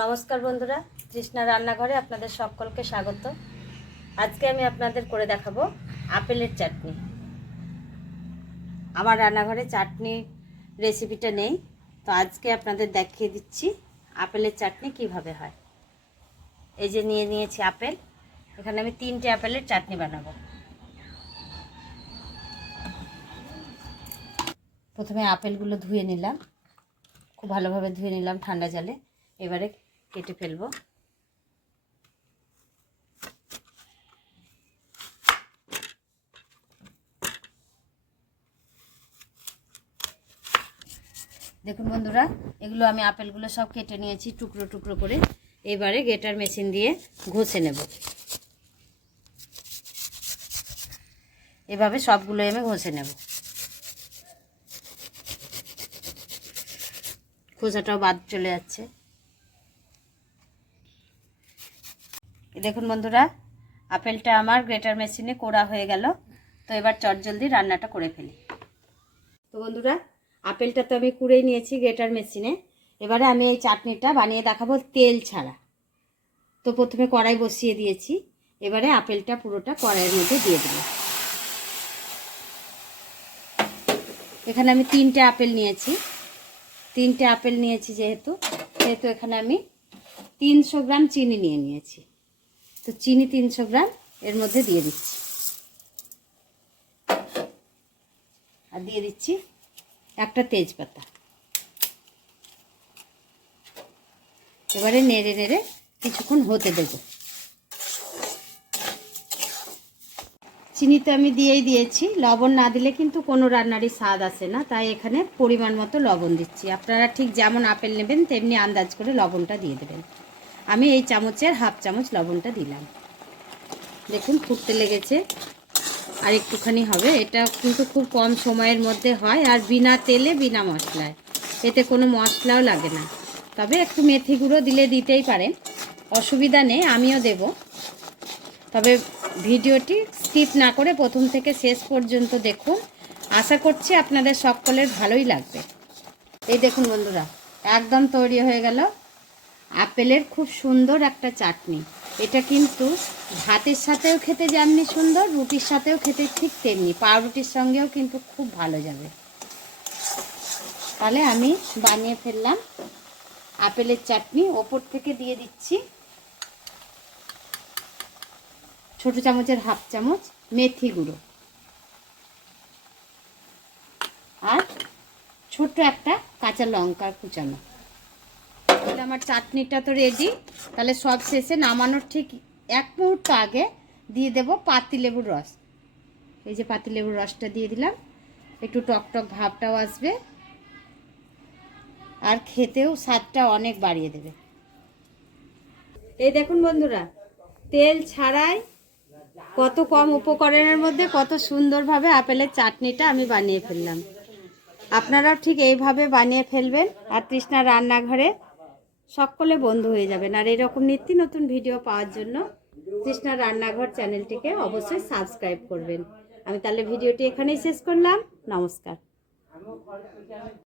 নমস্কার বন্ধুরা, তৃষ্ণা রান্নাঘরে আপনাদের সকলকে স্বাগত। আজকে আমি আপনাদের করে দেখাবো আপেলের চাটনি। আমার রান্নাঘরে চাটনি রেসিপিটা নেই, তো আজকে আপনাদের দেখিয়ে দিচ্ছি আপেলের চাটনি কিভাবে হয়। এই যে নিয়ে নিয়েছি আপেল, এখানে আমি 3টে আপেলের চাটনি বানাবো। প্রথমে আপেলগুলো ধুয়ে নিলাম, খুব ভালোভাবে ধুয়ে নিলাম ঠান্ডা জলে। এবারে কেটে ফেলবো। দেখুন বন্ধুরা, এগুলো আমি আপেলগুলো সব কেটে নিয়েছি টুকরো টুকরো করে। এবারে গ্রেটার মেশিন দিয়ে ঘষে নেব। এভাবে সবগুলো আমি ঘষে নেব। খোসাটাও বাদ চলে যাচ্ছে। দেখুন বন্ধুরা, আপেলটা আমার গ্রেটার মেশিনে কোড়া হয়ে গেল। তো এবার চটজলদি রান্নাটা করে ফেলি। তো বন্ধুরা, আপেলটা তো আমি কুড়ে নিয়েছি গ্রেটার মেশিনে। এবারে আমি এই চাটনিটা বানিয়ে দেখাবো তেল ছাড়া। তো প্রথমে কড়াই বসিয়ে দিয়েছি। এবারে আপেলটা পুরোটা কড়াইয়ের মধ্যে দিয়ে দেব। এখানে আমি 3টে আপেল নিয়েছি। 3টে আপেল নিয়েছি যেহেতু এখানে আমি 300 গ্রাম চিনি নিয়ে নিয়েছি। তো চিনি 300 গ্রাম এর মধ্যে দিয়ে দিচ্ছি। আর দিয়ে দিচ্ছি একটা তেজপাতা। এবারে নেড়ে নেড়ে কিছুক্ষণ হতে দেব। চিনিতে আমি দিয়েই দিয়েছি। লবণ না দিলে কিন্তু কোনো রান্নারই স্বাদ আসে না, তাই এখানে পরিমাণ মতো লবণ দিচ্ছি। আপনারা ঠিক যেমন আপেল নেবেন তেমনি আন্দাজ করে লবণটা দিয়ে দেবেন। আমি এই চামচের হাফ চামচ লবণটা দিলাম। দেখুন ফুটতে লেগেছে, আর একটুখানি হবে। এটা কিন্তু খুব কম সময়ের মধ্যে হয়, আর বিনা তেলে বিনা মশলায়। এতে কোনো মশলাও লাগে না। তবে একটু মেথি গুঁড়ো দিলে দিতেই পারেন, অসুবিধা নেই, আমিও দেব। তবে ভিডিওটি স্কিপ না করে প্রথম থেকে শেষ পর্যন্ত দেখুন। আশা করছি আপনাদের সকলের ভালোই লাগবে। এই দেখুন বন্ধুরা, একদম তৈরি হয়ে গেল আপেলের খুব সুন্দর একটা চাটনি। এটা কিন্তু ভাতের সাথেও খেতে যেমনি সুন্দর, রুটির সাথেও খেতে ঠিক তেমনি, পাউরুটির সঙ্গেও কিন্তু খুব ভালো যাবে। তাহলে আমি বানিয়ে ফেললাম আপেলের চাটনি। ওপর থেকে দিয়ে দিচ্ছি ছোট চামচের হাফ চামচ মেথি গুঁড়ো, আর ছোট্ট একটা কাঁচা লঙ্কা কুচানো। তাহলে আমার চাটনিটা তো রেডি। তাহলে সব শেষে নামানোর ঠিক 1 মুহূর্ত আগে দিয়ে দেব পাতিলেবুর রস। এই যে পাতিলেবুর রসটা দিয়ে দিলাম, একটু টক টক ভাবটাও আসবে, আর খেতেও স্বাদটা অনেক বাড়িয়ে দেবে। এই দেখুন বন্ধুরা, তেল ছাড়াই কত কম উপকরণের মধ্যে কত সুন্দরভাবে আপেলের চাটনিটা আমি বানিয়ে ফেললাম। আপনারাও ঠিক এইভাবে বানিয়ে ফেলবেন, আর তৃষ্ণা রান্নাঘরে সকলে বন্ধু হয়ে যাবেন। আর এরকম নিত্য নতুন ভিডিও পাওয়ার জন্য তৃষ্ণা রান্নাঘর চ্যানেলটিকে অবশ্যই সাবস্ক্রাইব করবেন। আমি তাহলে ভিডিওটি এখানেই শেষ করলাম। নমস্কার।